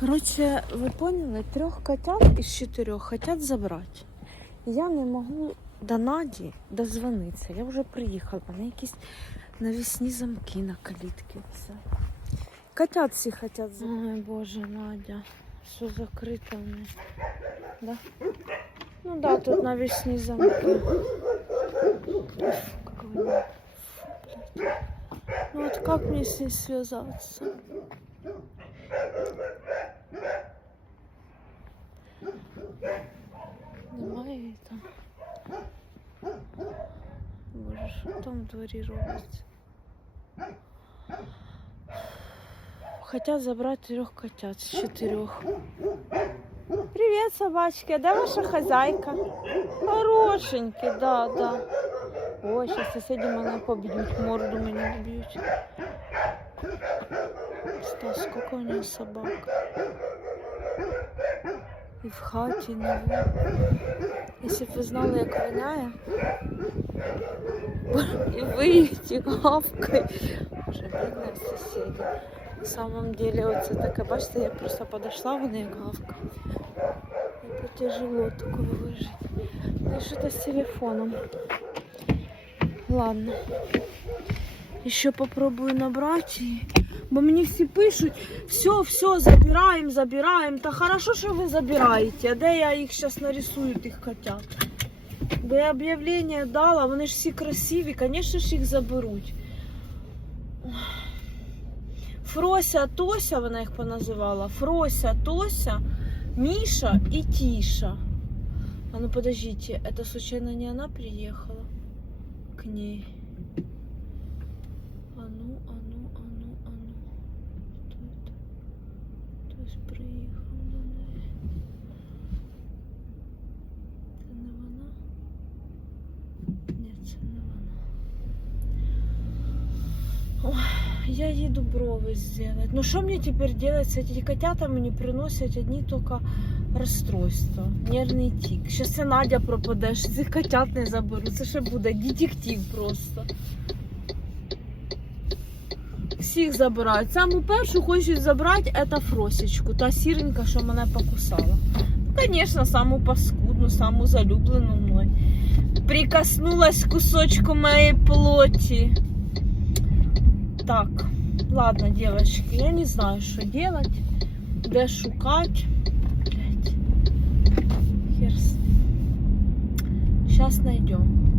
Коротше, ви поняли, трьох котят із чотирьох хотять забрати. Я не можу до Наді дозвонитися. Я вже приїхала. Вони якісь навісні замки на калітки. Все. Котят всі хотять забрати. Ой, Боже, Надя. Все закрито в них. Да? Ну да, тут навісні замки. Ну вот как мне с ней связаться? Немає там. Боже, що там в дворі робиться? Хотят забрать трех котят с четырех. Привет, собачки. А де ваша хозяйка? Хорошенькі, да, да. Ой, сейчас сусіди мене поб'ють, морду мені наб'ють. Стас, сколько у нього собак? І в хаті не Якщо б ви знали, як воняє. І виють, і гавкають. Боже, бідні сусіди. На самом деле, оце таке, бачите, я просто подошла, вони як гавкають. Это тяжело такое выжить. Ну что-то с телефоном. Ладно. Еще попробую набрать. И... Бо мені всі пишуть, все, все, забираємо, забираємо. Та хорошо, що ви забираєте. А де я їх зараз нарисую, тих котят? Бо я об'явлення дала, вони ж всі красиві, звісно ж їх заберуть. Фрося, Тося, вона їх поназивала. Фрося, Тося, Миша и Тиша. А ну подождите, это случайно не она приехала к ней? я їду брови сделать. Ну что мне теперь делать с этими котятами? Не приносят одни только розстройство, нервний тік. Щас це Надя пропаде, що цих котят не заберу. Це ще буде детектив просто. Всіх забирають. Саму першу хочуть забрати це Фросічку, та сіренька, що мене покусала. Звісно, саму паскудну, саму залюблену мною. Прикоснулась к кусочку моєї плоті. Так, ладно, девочки, я не знаю, що делать, де шукати. Блять. Хер. Сейчас найдем.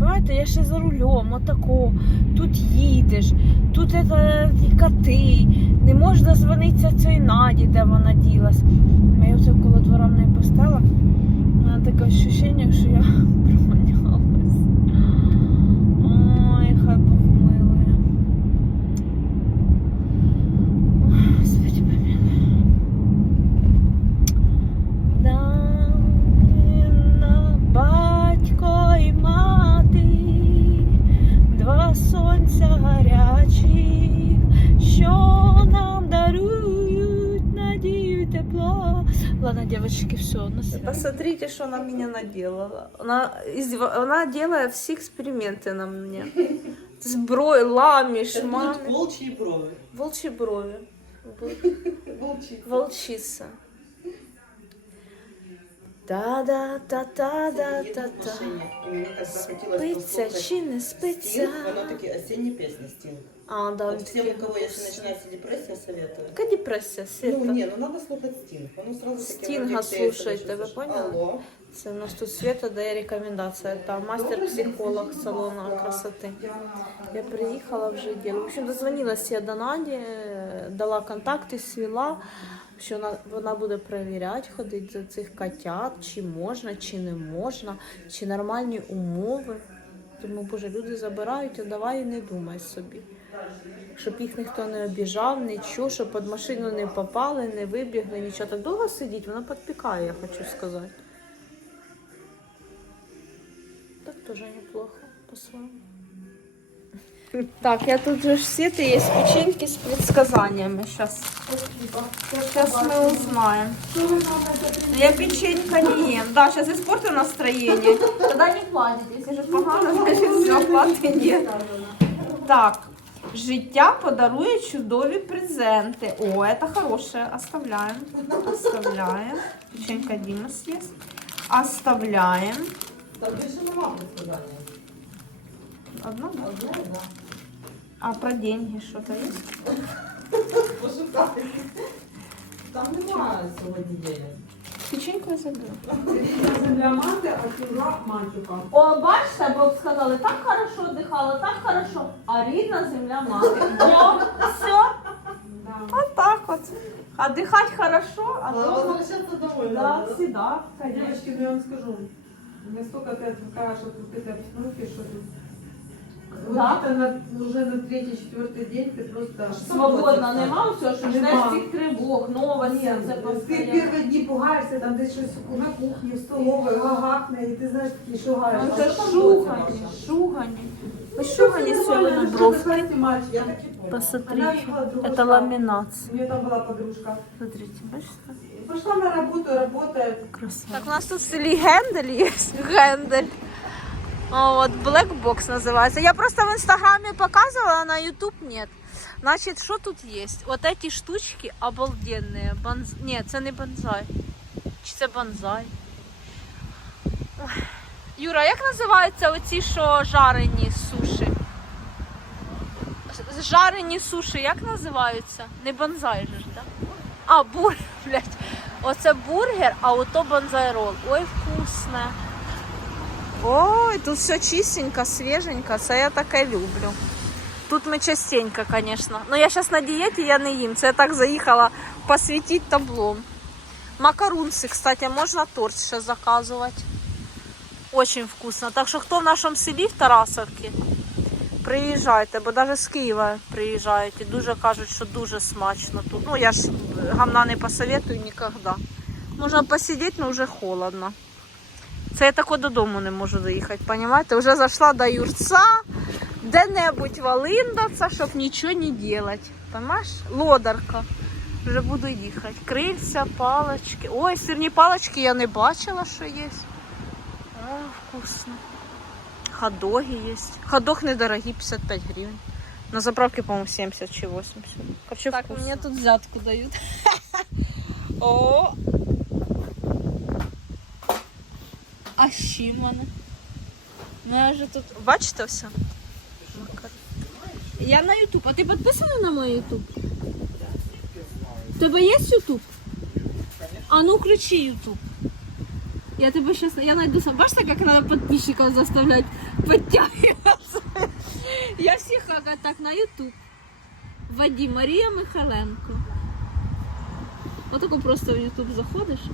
Бачите, я ще за рулем, отако. Тут їдеш, тут это, коти. Не можна дозвонитися цій Наді, де вона ділась. Я оце коло двора мною постала. Мене таке відчуття, що я что она меня наделала. Она, издев- она делает все эксперименты на мне. Сброй, ламиш, Это мамы. будут волчьи брови. Волчьи брови. Волчьи. Волчица. Та-да-та-та-да-та-та. Спиться чи не спиться? Стинг, оно такие осенние песни, Стинг. А, да, Вот всем, у такі. кого если начинается депрессия, советую. Яка депресія, Света? Ну, не, ну надо слушать Стинг. Оно сразу такие Стинга вроде тесты слушайте, вы начнёшь. поняли? Алло. Це у нас тут Света дає рекомендації. Це мастер-психолог салону красоти. Я приїхала вже діло. В общем, дозвонилась я до Наді, е, дала контакти, свіла, що вона, вона буде перевіряти, ходити за цих котят, чи можна, чи не можна, чи нормальні умови. Тому, боже, люди забирають, а давай і не думай собі. Щоб їх ніхто не обіжав, нічого, щоб під машину не попали, не вибігли, нічого. Так довго сидіть, вона підпікає, я хочу сказати. Так тоже неплохо, по-своему. Так, я тут же ж сети есть печеньки с предсказаниями. Сейчас. Сейчас мы узнаем. Я печенька не ем. Да, сейчас испорчу настроение. Тогда не платить. Если же погано, значит все, плати нет. Так. Життя подарує чудові презенти. О, это хорошее. Оставляем. Оставляем. Печенька Дима съест. Оставляем. Там більше нема предсказання. Одно, да? Одне, да. А про деньги что-то есть? Пошукай. Там немає сьогодні денег. Печеньку я заберу. Земля мати, а кіла матюка. О, бачите, бо б сказали, так хорошо дихала, так хорошо, а рідна земля мати. О, все, Да. от так от. А дихати хорошо, а Але дома... возвращатися домой Да, надо. всегда, конечно. Девочки, ну я вам скажу, настолько ты отвыкаешь от вот этой обстановки, что ты вот Да. это на, уже на третий, четвертый день ты просто... Свободно, нема всього, що ждеш Нема. цих тривог, новості, Нет, це ты постійно. первые дни пугаешься, там десь щось на кухні, в столовой, гагахне, і ти знаєш, такі шугаєш. Ну, А це що там шугані, робиться? шугані. Ви Що шугані це сьогодні нормально, бровки. що це мальчик? Я так і поняла. Она Посмотрите, ехала другой это штат. ламинация. У нее там была подружка. Смотрите, бачите? Пошла на работу, работает. Красава. Так, у нас тут в селі Гендель є. Гендель. О, вот Black Box называется. Я просто в инстаграме показывала, а на YouTube нет. Значит, что тут есть? Вот эти штучки обалденные. Бонз... Нет, це не бонзай. Чи це бонзай? Ой. Юра, як називаються оці, що жарені суші? Ж- Жарені суші, як називаються? Не бонзай же ж, так? А, бургер, блядь. Оце бургер, а ото бонзай рол. Ой, вкусне. Ой, тут все чистенько, свеженько. Це я таке люблю. Тут ми частенько, звісно. Ну я зараз на дієті, я не їм. Це я так заїхала посвітити таблом. Макарунці, кстати, можна торт ще заказувати. Очень вкусно. Так що хто в нашому селі в Тарасовці, приїжджайте, бо навіть з Києва приїжджають і дуже кажуть, що дуже смачно тут. Ну я ж гамна не посоветую ніколи. Можна посидіти, але вже холодно. Це я тако додому не можу доїхати, розумієте? Вже зайшла до юрця, де-небудь валиндаться, щоб нічого не робити. Понимаєш? Лодарка. Вже буду їхати. Крильця, палочки. Ой, сирні палочки я не бачила, що є. О, вкусно. Ходоги є. Ходох недорогі, 55 гривень. На заправке, по-моему, 70 чи 80. Короче, так, вкусно. мне тут взятку дают. О! А з чим вони? Ну, я же тут... Бачите все? Я на YouTube. А ти підписаний на мой YouTube? У тебе є YouTube? А ну включи YouTube. Я тебе сейчас, я найду сам. Бачите, как надо подписчиков заставлять подтягиваться? Я как так на YouTube. Вадим, Мария Михайленко. Вот такой просто в YouTube заходишь.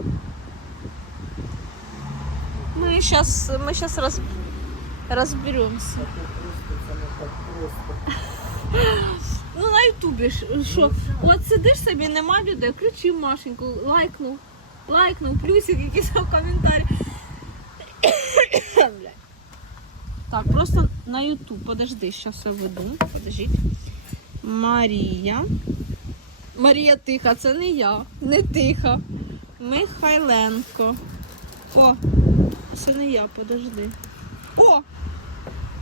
Ну сейчас, мы сейчас раз, разберемся. Ну на Ютубі ж, що? От сидиш собі, нема людей, включив Машеньку, лайкнув, лайкнув, плюсик, якийсь там коментар. Блядь. Так, просто на Ютуб. Подожди, сейчас я веду. Подождіть. Марія. Марія тиха, це не я. Не тиха. Михайленко. О, це не я, подожди. О!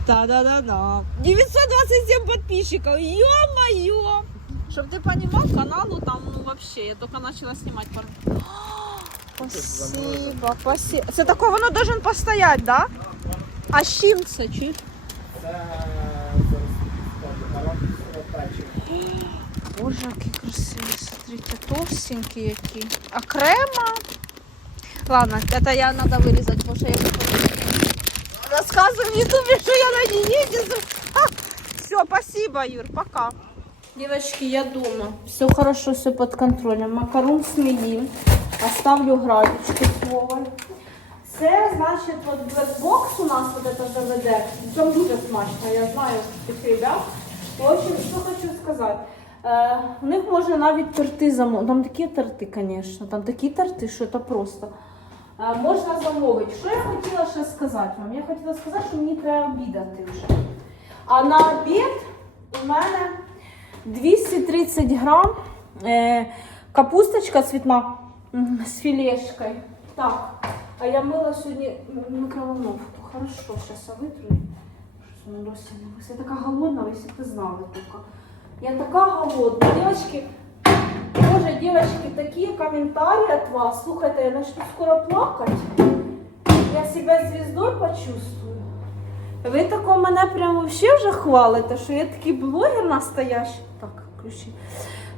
Та-да-да-да. 927 подписчиков. Ё-моё! Чтоб ты понимал, каналу там, ну вообще, я только начала снимать пару. Спасибо, спасибо. Це тако воно должен постоять, да? А з чим це, чуєш? Боже, які красиві, смотрите, толстенькі які. А крема? Ладно, это я надо вырезать, потому что я рассказываю в ютубе, что я на диете. Все, спасибо, Юр, пока. Девочки, я дома. Все хорошо, все под контролем. Макарон съедим. Оставлю градички с Вовой. Це, значить, от блекбокс у нас вот это ЖВД. Причому дуже смачно, я знаю цих ребят. В общем, що хочу сказати. Е, в них можна навіть торти замовити. Там такі торти, звісно. Там такі торти, що це просто. Можна замовити. Що я хотіла ще сказати вам? Я хотіла сказати, що мені треба обідати вже. А на обід у мене 230 грам е, капусточка цвітна з філешкою. Так, а я мила сьогодні микроволновку. Хорошо, зараз я витру. Щось воно досі не висить. Я така голодна, ви всі ти знали тільки. Я така голодна. Девочки, боже, девочки, такі коментарі від вас. Слухайте, я начну скоро плакати. Я себе звіздою почувствую. Ви тако мене прямо вообще вже хвалите, що я такий блогер настоящий. Так, ключі.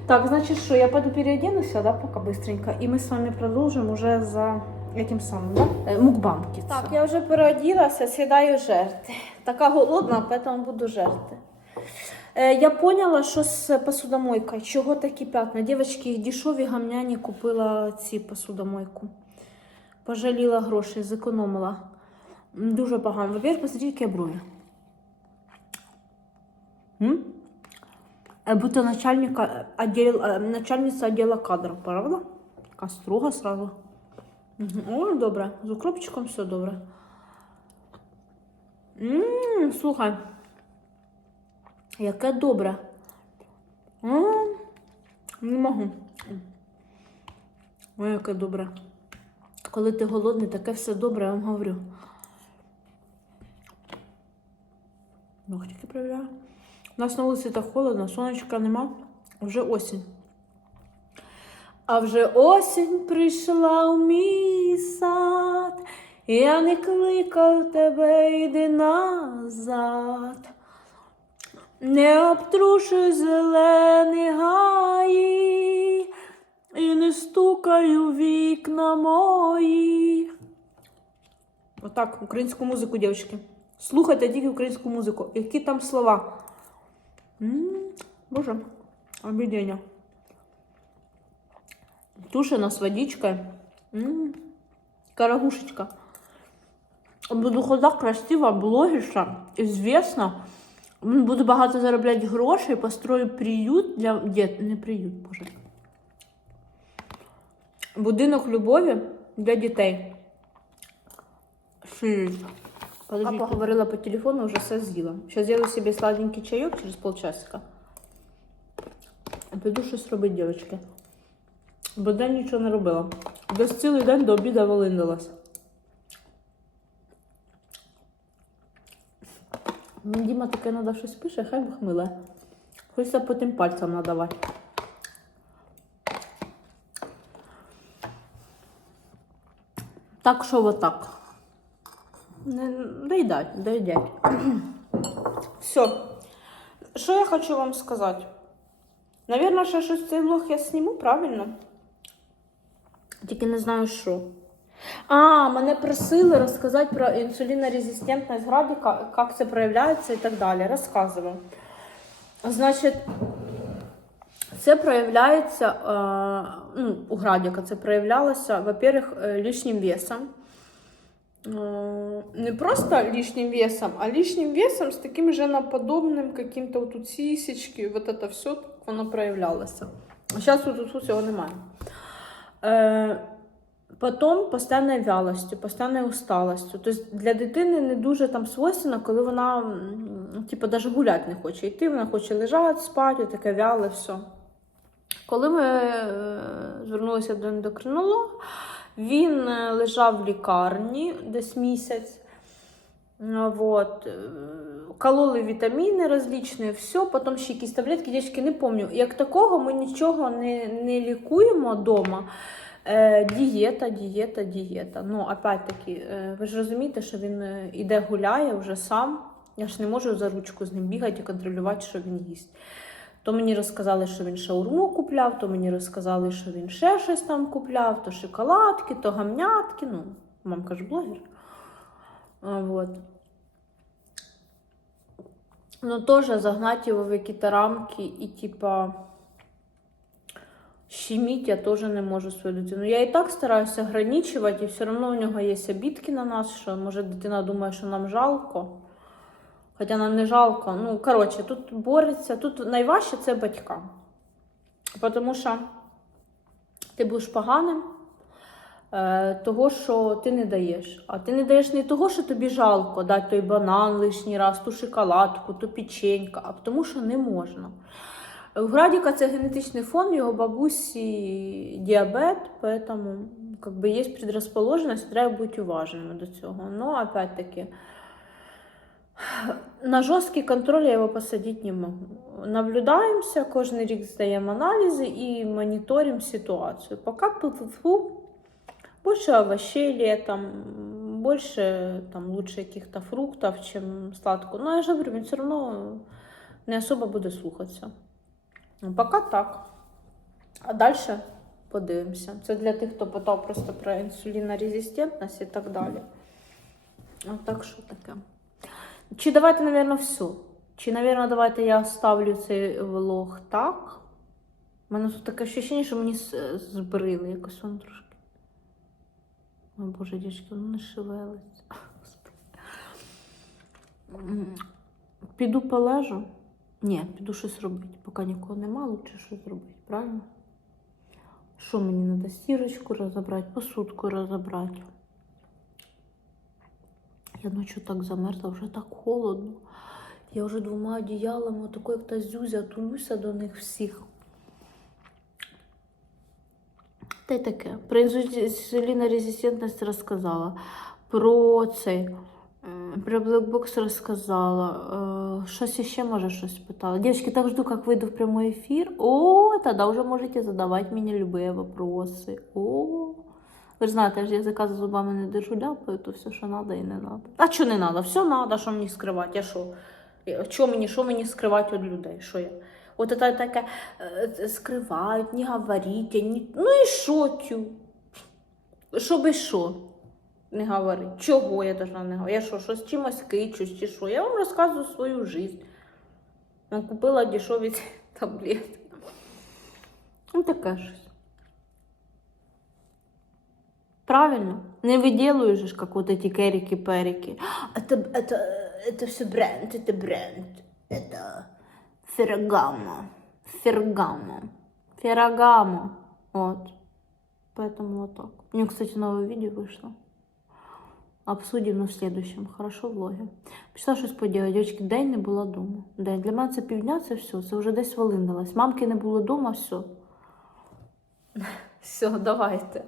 Так, значит, что, я пойду переоденусь, да, пока быстренько, и мы с вами продолжим уже за этим самым, да? Э, мукбанки. Так, я вже переоділася, сідаю жерти. Така голодна, поэтому буду жерти. Е, я поняла, що з посудомойкою, чого такі п'ятна. Дівчатки, їх дешеві гамняні купила ці посудомойку. Пожаліла грошей, зекономила. М, Дуже погано. Во-первых, посмотрите, які брові. М? Э, Будто начальника э, отдел, э, начальница отдела кадров, правда? Така строга сразу. Мгм. О, добре. З укропчиком все добре. Ммм, слухай. Яке добре. М, Не можу. Ой, яке добре. Коли ти голодний, таке все добре, я вам говорю. Ногтики проверяю. У нас на вулиці так холодно, сонечка нема. Вже осінь. А вже осінь прийшла у мій сад. Я не кликав тебе, йди назад. Не обтрушуй зелені гаї і не стукай у вікна мої. Отак, українську музику, дівчатки. Слухайте тільки українську музику. Які там слова? М, Боже, объедение. Тушена с водичкой. М, Карагушечка. Буду хода красива, блогерша, известна. М, Буду багато заробляти грошей, построю приют для дет... не приют, боже. Будинок любові для дітей. Шиють. Папа говорила по телефону, уже все з'їла. Сейчас сделаю себе сладенький чайок через полчасика. Піду щось робити, дівчатки. Бо день нічого не робила. Десь цілий день до обіду волинилась. Діма таке треба щось пише, хай би хмиле. Хочеться по тим пальцям надавати. Так що отак. Доїдать, доїдять. Все. Що я хочу вам сказати? Наверное, ще щось цей влог я зніму, правильно? Тільки не знаю що. А, мене просили розказати про інсулінорезистентність градіка, як це проявляється і так далі. Розказую. Значить, це проявляється е, ну, у градіка, це проявлялося, во-первых, е, лишнім весом. Э, не просто лишним весом, а лишним весом с таким женоподобным каким-то вот тут сисечки, вот это все воно проявлялося. А зараз тут, тут цього немає. Е, потім постійною вялостю, постійною усталостю. Тобто для дитини не дуже там свойственно, коли вона типу, навіть гуляти не хоче йти, вона хоче лежати, спати, таке вяле все. Коли ми е, звернулися до ендокринолога, він е, лежав в лікарні десь місяць. Вот. е, Кололи вітаміни розлічні, все, потім ще якісь таблетки, дівчатки, не пам'ятаю. Як такого ми нічого не, не лікуємо вдома. Е, дієта, дієта, дієта. Ну, опять-таки, е, ви ж розумієте, що він е, іде гуляє вже сам. Я ж не можу за ручку з ним бігати і контролювати, що він їсть. То мені розказали, що він шаурму купляв, то мені розказали, що він ще щось там купляв, то шоколадки, то гамнятки. Ну, мамка ж блогер. Вот. Ну, тоже загнать его в какие-то рамки и типа щемить я тоже не можу свою дитину. Я і так стараюся ограничувати, і все одно у нього є обідки на нас, що може дитина думає, що нам жалко. Хоча нам не жалко. Ну, коротше, тут бореться, тут найважче це батькам. Тому що ти будеш поганим, е, того, що ти не даєш. А ти не даєш не того, що тобі жалко дати той банан лишній раз, ту шоколадку, ту печенька, а тому, що не можна. У Градіка це генетичний фон, його бабусі діабет, поэтому как бы, є предрасположеність, треба бути уважними до цього. Но опять-таки, на жорсткий контроль я його посадити не можу. Наблюдаємося, кожен рік здаємо аналізи і моніторимо ситуацію. Поки пу-пу-пу, більше овощей летом, більше там, лучше каких-то фруктів, чим сладко. Ну, я ж говорю, він все одно не особо буде слухатися. Поки так. А далі подивимося. Це для тих, хто питав просто про інсулінорезистентність і так далі. От так що таке. Чи давайте, напевно, все. Чи, напевно, давайте я ставлю цей влог так. У мене тут таке ощущення, що мені збрили якось воно трошки. О, Боже, дівчатки, воно не шевелиться. Піду полежу. Ні, піду щось робити. Поки нікого нема, лучше щось зробити, правильно? Що мені треба? Стірочку розібрати, посудку розібрати. Я ночью так замерзла, вже так холодно. Я вже двома одіялами, отако, як та зюзя, тулюся до них всіх. Та й таке. Про інсулінорезистентність розказала. Про цей. м, Про блекбокс розказала. Е, Щось ще, може, щось питала. Девочки, так жду, как выйду в прямой эфир. О, тогда уже можете задавать мне любые вопросы. О, ви ж знаєте, я ж язика за зубами не держу, ляпаю, то все, що треба і не треба. А що не треба? Все треба, що мені скривати? Я що? Я- Що мені, що мені скривати від людей? Що я? От це таке е, скривають, не говоріть, ні... ну і що тю? Що би що? Не говорить. Чого я должна не говорити? Я що, що з чимось кичусь чи що? Я вам розказую свою життя. Я купила дешеві таблетки. Ну, таке щось. Правильно? Не же, как вот эти керики-перики. Это, это, это все бренд, это бренд. Это Феррагамо. Феррагамо. Феррагамо. Вот. Поэтому вот так. У меня, кстати, новое видео вышло. Обсудим на следующем. Хорошо, влоги. Пішла щось поділати. Дівчатки, день не була вдома. День. Для мене це півдня, це все. Це вже десь волиндалась. Мамки не було вдома, все. Все, давайте.